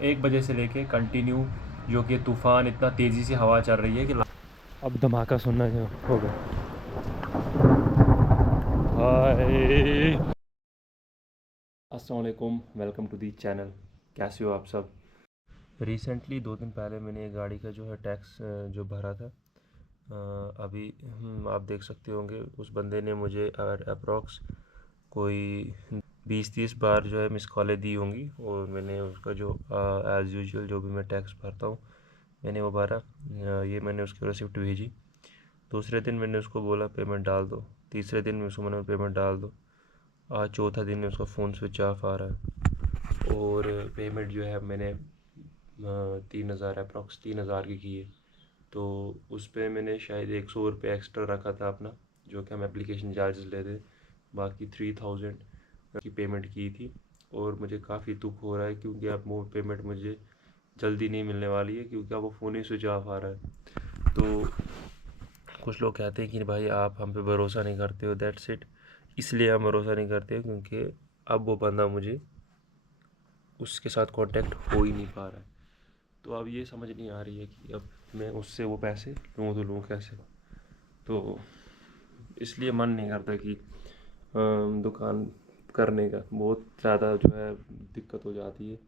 1 बजे से लेके कंटिन्यू, जो कि तूफ़ान इतना तेज़ी से हवा चल रही है कि अब धमाका सुनना जो होगा। हाय, अस्सलाम वालेकुम, वेलकम टू दी चैनल। कैसे हो आप सब? रिसेंटली 2 दिन पहले मैंने एक गाड़ी का जो है टैक्स जो भरा था। अभी आप देख सकते होंगे उस बंदे ने मुझे अप्रॉक्स कोई 20-30 बार जो है मिस कॉलें दी होंगी, और मैंने उसका जो एज़ यूजुअल जो भी मैं टैक्स भरता हूँ मैंने वो भरा। ये मैंने उसकी रिसिप्ट भेजी। दूसरे दिन मैंने उसको बोला पेमेंट डाल दो। तीसरे दिन उसको मैंने पेमेंट डाल दो। आज चौथा दिन है, उसका फ़ोन स्विच ऑफ आ रहा है। और पेमेंट जो है मैंने 3,000 अप्रॉक्स 3,000 की है। तो उस पर मैंने शायद 100 रुपये एक्स्ट्रा रखा था अपना, जो कि हम एप्लीकेशन चार्जेस लेते। बाकी 3,000 की पेमेंट की थी। और मुझे काफ़ी दुख हो रहा है क्योंकि अब वो पेमेंट मुझे जल्दी नहीं मिलने वाली है, क्योंकि अब वो फ़ोन ही स्विच ऑफ आ रहा है। तो कुछ लोग कहते हैं कि भाई आप हम पे भरोसा नहीं करते हो, दैट्स इट। इसलिए हम भरोसा नहीं करते क्योंकि अब वो बंदा मुझे उसके साथ कांटेक्ट हो ही नहीं पा रहा है। तो अब ये समझ नहीं आ रही है कि अब मैं उससे वो पैसे लूँ तो लूँ कैसे। तो इसलिए मन नहीं करता कि दुकान करने का। बहुत ज़्यादा जो है दिक्कत हो जाती है।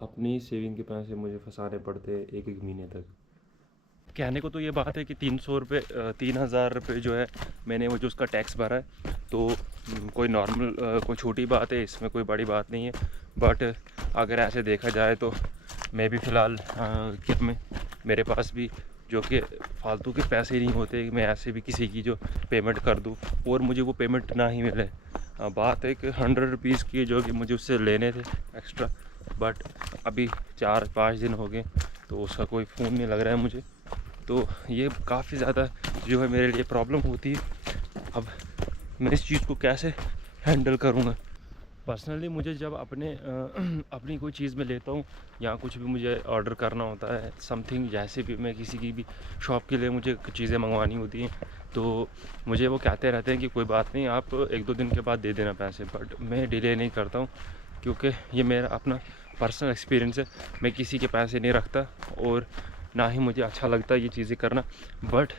अपनी सेविंग के पैसे मुझे फंसाने पड़ते हैं एक एक महीने तक। कहने को तो ये बात है कि 300 रुपये 3,000 रुपये जो है मैंने वो जो उसका टैक्स भरा है, तो कोई नॉर्मल कोई छोटी बात है, इसमें कोई बड़ी बात नहीं है। बट अगर ऐसे देखा जाए तो मैं भी फ़िलहाल क्या में मेरे पास भी जो कि फालतू के पैसे नहीं होते मैं ऐसे भी किसी की जो पेमेंट कर दूँ और मुझे वो पेमेंट ना ही मिले। बात है कि 100 रुपीज़ की जो कि मुझे उससे लेने थे एक्स्ट्रा, बट अभी 4-5 दिन हो गए तो उसका कोई फ़ोन नहीं लग रहा है मुझे। तो ये काफ़ी ज़्यादा जो है मेरे लिए प्रॉब्लम होती है। अब मैं इस चीज़ को कैसे हैंडल करूँगा? पर्सनली मुझे जब अपनी कोई चीज़ में लेता हूँ या कुछ भी मुझे ऑर्डर करना होता है समथिंग, जैसे भी मैं किसी की भी शॉप के लिए मुझे चीज़ें मंगवानी होती हैं, तो मुझे वो कहते रहते हैं कि कोई बात नहीं, आप 1-2 दिन के बाद दे देना पैसे। बट मैं डिले नहीं करता हूँ क्योंकि ये मेरा अपना पर्सनल एक्सपीरियंस है। मैं किसी के पैसे नहीं रखता और ना ही मुझे अच्छा लगता ये चीज़ें करना। बट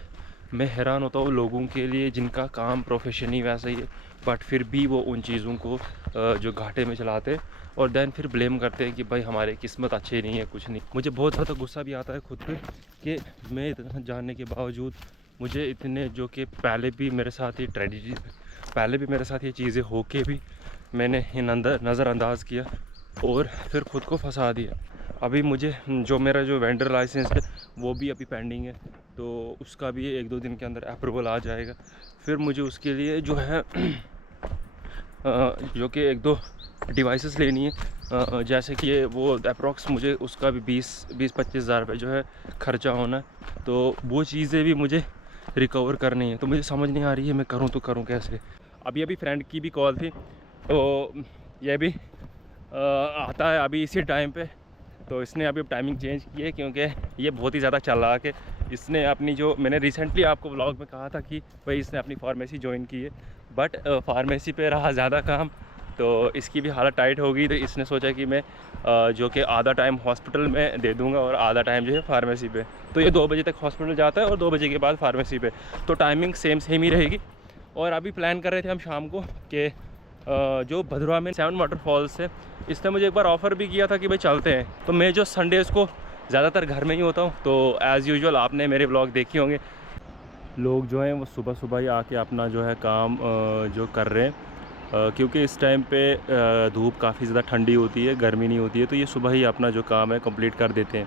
मैं हैरान होता हूँ लोगों के लिए जिनका काम प्रोफेशन ही वैसा ही है, बट फिर भी वो उन चीज़ों को जो घाटे में चलाते हैं और देन फिर ब्लेम करते हैं कि भाई हमारी किस्मत अच्छी नहीं है, कुछ नहीं। मुझे बहुत ज़्यादा गुस्सा भी आता है खुद पे कि मैं इतना जानने के बावजूद मुझे इतने जो कि पहले भी मेरे साथ ये ट्रेजेडी, पहले भी मेरे साथ ये चीज़ें होके भी मैंने नज़रअंदाज किया और फिर ख़ुद को फंसा दिया। अभी मुझे जो मेरा जो वेंडर लाइसेंस है वो भी अभी पेंडिंग है, तो उसका भी 1-2 दिन के अंदर अप्रूवल आ जाएगा। फिर मुझे उसके लिए जो है जो कि 1-2 डिवाइसेस लेनी है, जैसे कि ये वो अप्रॉक्स मुझे उसका भी 20-25 हज़ार रुपये जो है ख़र्चा होना है। तो वो चीज़ें भी मुझे रिकवर करनी है, तो मुझे समझ नहीं आ रही है मैं करूँ तो करूँ कैसे। अभी फ्रेंड की भी कॉल थी, तो ये भी आता है अभी इसी टाइम पे। तो इसने अभी टाइमिंग चेंज की है क्योंकि ये बहुत ही ज़्यादा चालाक है। इसने अपनी जो मैंने रिसेंटली आपको व्लॉग में कहा था कि भाई इसने अपनी फार्मेसी ज्वाइन की है, बट फार्मेसी पे रहा ज़्यादा काम, तो इसकी भी हालत टाइट हो गई। तो इसने सोचा कि मैं जो कि आधा टाइम हॉस्पिटल में दे दूंगा और आधा टाइम जो है फार्मेसी पे। तो ये 2 बजे तक हॉस्पिटल जाता है और 2 बजे के बाद फार्मेसी पे, तो टाइमिंग सेम ही रहेगी। और अभी प्लान कर रहे थे हम शाम को कि जो भदरवा में 7 वाटरफॉल्स है, इसने मुझे एक बार ऑफ़र भी किया था कि भाई चलते हैं। तो मैं जो संडेज़ को ज़्यादातर घर में ही होता हूँ, तो एज़ यूजुअल आपने मेरे व्लॉग देखे होंगे, लोग जो हैं वो सुबह सुबह ही आके अपना जो है काम जो कर रहे हैं, क्योंकि इस टाइम पे धूप काफ़ी ज़्यादा ठंडी होती है, गर्मी नहीं होती है, तो ये सुबह ही अपना जो काम है कंप्लीट कर देते हैं।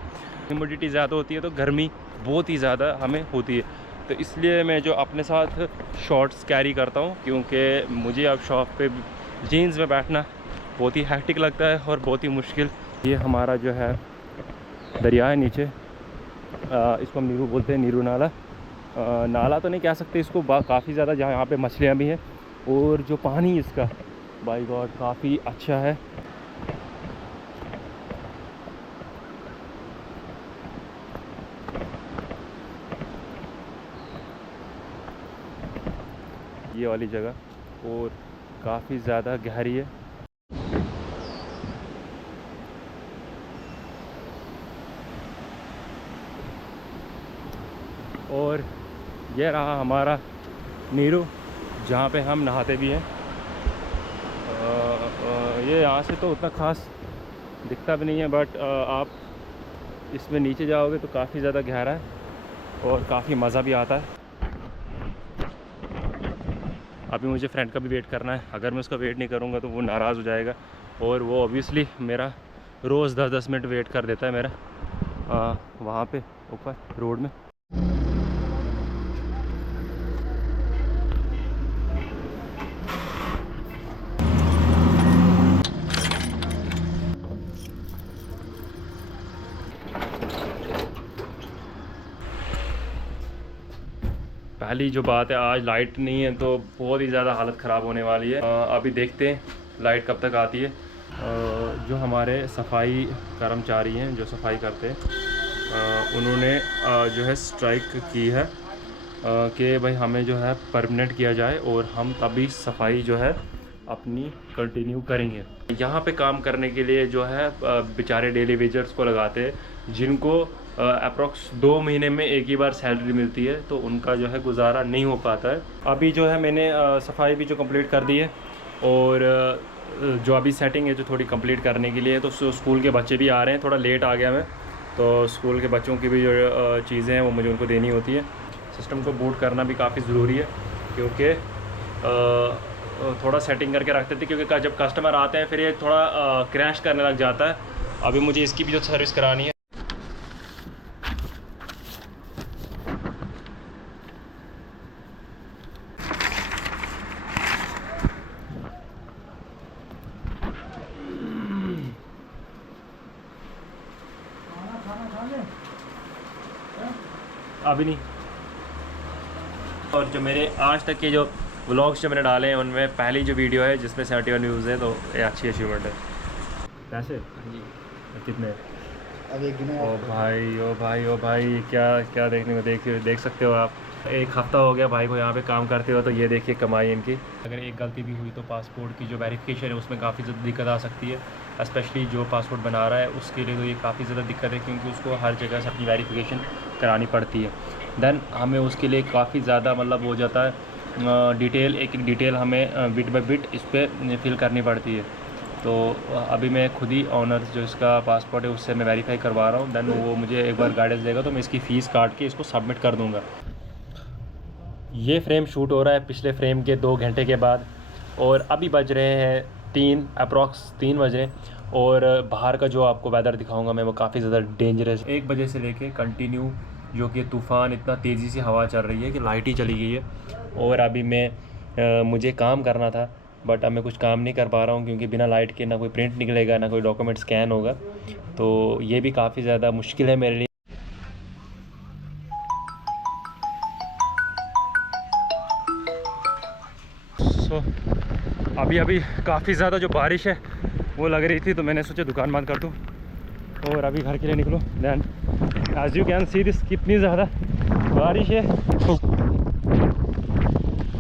ह्यूमिडिटी ज़्यादा होती है तो गर्मी बहुत ही ज़्यादा हमें होती है, तो इसलिए मैं जो अपने साथ शॉर्ट्स कैरी करता हूँ, क्योंकि मुझे अब शॉप पे जीन्स में बैठना बहुत ही हैक्टिक लगता है और बहुत ही मुश्किल। ये हमारा जो है दरिया है नीचे, इसको हम नीरू बोलते हैं, नीरू नाला। नाला तो नहीं कह सकते इसको, काफ़ी ज़्यादा जहाँ यहाँ पे मछलियाँ भी हैं और जो पानी इसका बाय गॉड काफ़ी अच्छा है। ये वाली जगह और काफ़ी ज़्यादा गहरी है। और ये रहा हमारा नीरू, जहाँ पे हम नहाते भी हैं। ये यहाँ से तो उतना ख़ास दिखता भी नहीं है, बट आप इसमें नीचे जाओगे तो काफ़ी ज़्यादा गहरा है और काफ़ी मज़ा भी आता है। अभी मुझे फ्रेंड का भी वेट करना है। अगर मैं उसका वेट नहीं करूँगा तो वो नाराज़ हो जाएगा, और वो ऑब्वियसली मेरा रोज़ 10-10 मिनट वेट कर देता है मेरा वहाँ पे ऊपर रोड में। पहली जो बात है, आज लाइट नहीं है तो बहुत ही ज़्यादा हालत ख़राब होने वाली है। अभी देखते हैं लाइट कब तक आती है। जो हमारे सफाई कर्मचारी हैं जो सफाई करते हैं, उन्होंने जो है स्ट्राइक की है कि भाई हमें जो है परमानेंट किया जाए और हम तभी सफाई जो है अपनी कंटिन्यू करेंगे। यहाँ पे काम करने के लिए जो है बेचारे डेली वेजर्स को लगाते हैं, जिनको अप्रॉक्स 2 महीने में एक ही बार सैलरी मिलती है, तो उनका जो है गुजारा नहीं हो पाता है। अभी जो है मैंने सफाई भी जो कंप्लीट कर दी है, और जो अभी सेटिंग है जो थोड़ी कंप्लीट करने के लिए, तो स्कूल के बच्चे भी आ रहे हैं। थोड़ा लेट आ गया मैं, तो स्कूल के बच्चों की भी जो चीज़ें हैं वो मुझे उनको देनी होती है। सिस्टम को बूट करना भी काफ़ी ज़रूरी है, क्योंकि थोड़ा सेटिंग करके रखते थे, क्योंकि जब कस्टमर आते हैं फिर ये थोड़ा क्रैश करने लग जाता है। अभी मुझे इसकी भी जो सर्विस करानी है। अभी नहीं। और जो मेरे आज तक के जो व्लॉग्स जो मैंने डाले हैं, उनमें पहली जो वीडियो है जिसमें 71 व्यूज़ है, तो ये अच्छी अचीवमेंट है। पैसे जी कितने? अब एक दिन ओ भाई ओ भाई ओ भाई, क्या क्या देखने को देख सकते हो आप। एक हफ़्ता हो गया भाई को यहाँ पे काम करते हो, तो ये देखिए कमाई इनकी। अगर एक गलती भी हुई तो पासपोर्ट की जो वेरिफिकेशन है उसमें काफ़ी ज़्यादा दिक्कत आ सकती है। स्पेशली जो पासपोर्ट बना रहा है उसके लिए तो ये काफ़ी ज़्यादा दिक्कत है, क्योंकि उसको हर जगह से अपनी वेरिफिकेशन करानी पड़ती है। देन हमें उसके लिए काफ़ी ज़्यादा मतलब हो जाता है, डिटेल एक एक डिटेल हमें बिट बाय बिट इस पर फिल करनी पड़ती है। तो अभी मैं खुद ही ऑनर जो इसका पासपोर्ट है उससे मैं वेरीफाई करवा रहा हूँ। देन वो मुझे एक बार गाइडेंस देगा तो मैं इसकी फ़ीस काट के इसको सबमिट कर दूँगा। ये फ्रेम शूट हो रहा है पिछले फ्रेम के 2 घंटे के बाद, और अभी बज रहे हैं 3, अप्रॉक्स 3 बज रहे हैं। और बाहर का जो आपको वेदर दिखाऊंगा मैं वो काफ़ी ज़्यादा डेंजरस। 1 बजे से लेके कंटिन्यू जो कि तूफ़ान, इतना तेज़ी से हवा चल रही है कि लाइट ही चली गई है। और अभी मैं मुझे काम करना था, बट अब मैं कुछ काम नहीं कर पा रहा हूँ, क्योंकि बिना लाइट के ना कोई प्रिंट निकलेगा ना कोई डॉक्यूमेंट स्कैन होगा। तो ये भी काफ़ी ज़्यादा मुश्किल है मेरे लिए। अभी काफ़ी ज़्यादा जो बारिश है वो लग रही थी, तो मैंने सोचा दुकान बंद कर दूँ और अभी घर के लिए निकलो। Then as you can see this, कितनी ज़्यादा बारिश है,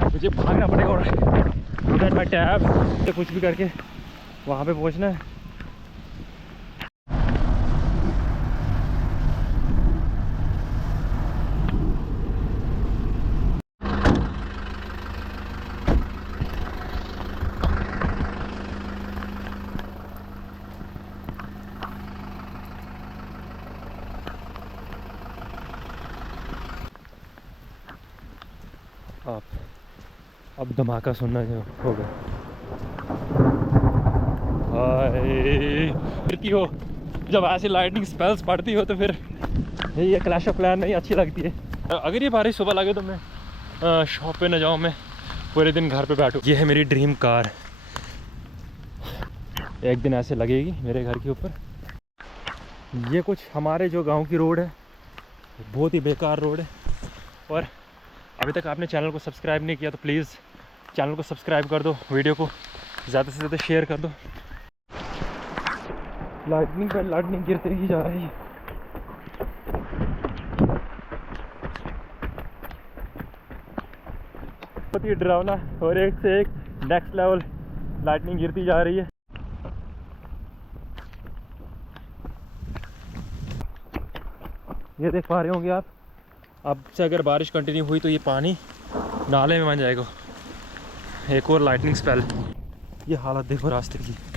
मुझे भागना पड़ेगा और दैट माय टैब से कुछ भी करके वहाँ पे पहुँचना है। अब धमाका सुनना जो होगा। गिरती हो जब ऐसी लाइटनिंग स्पेल्स पड़ती हो तो फिर ये क्लैश ऑफ क्लैन नहीं अच्छी लगती है। अगर ये बारिश सुबह लगे तो मैं शॉप पे ना जाऊँ, मैं पूरे दिन घर पे बैठूँ। ये है मेरी ड्रीम कार, एक दिन ऐसे लगेगी मेरे घर के ऊपर। ये कुछ हमारे जो गांव की रोड है बहुत ही बेकार रोड है, और अभी तक आपने चैनल को सब्सक्राइब नहीं किया तो प्लीज़ चैनल को सब्सक्राइब कर दो, वीडियो को ज़्यादा से ज़्यादा शेयर कर दो। लाइटनिंग पर लाइटनिंग गिरते ही जा रही है। बहुत ही डरावना और एक से एक नेक्स्ट लेवल लाइटनिंग गिरती जा रही है। ये देख पा रहे होंगे आप, अब से अगर बारिश कंटिन्यू हुई तो ये पानी नाले में बन जाएगा। एक और लाइटनिंग स्पेल। ये हालत देखो रास्ते की।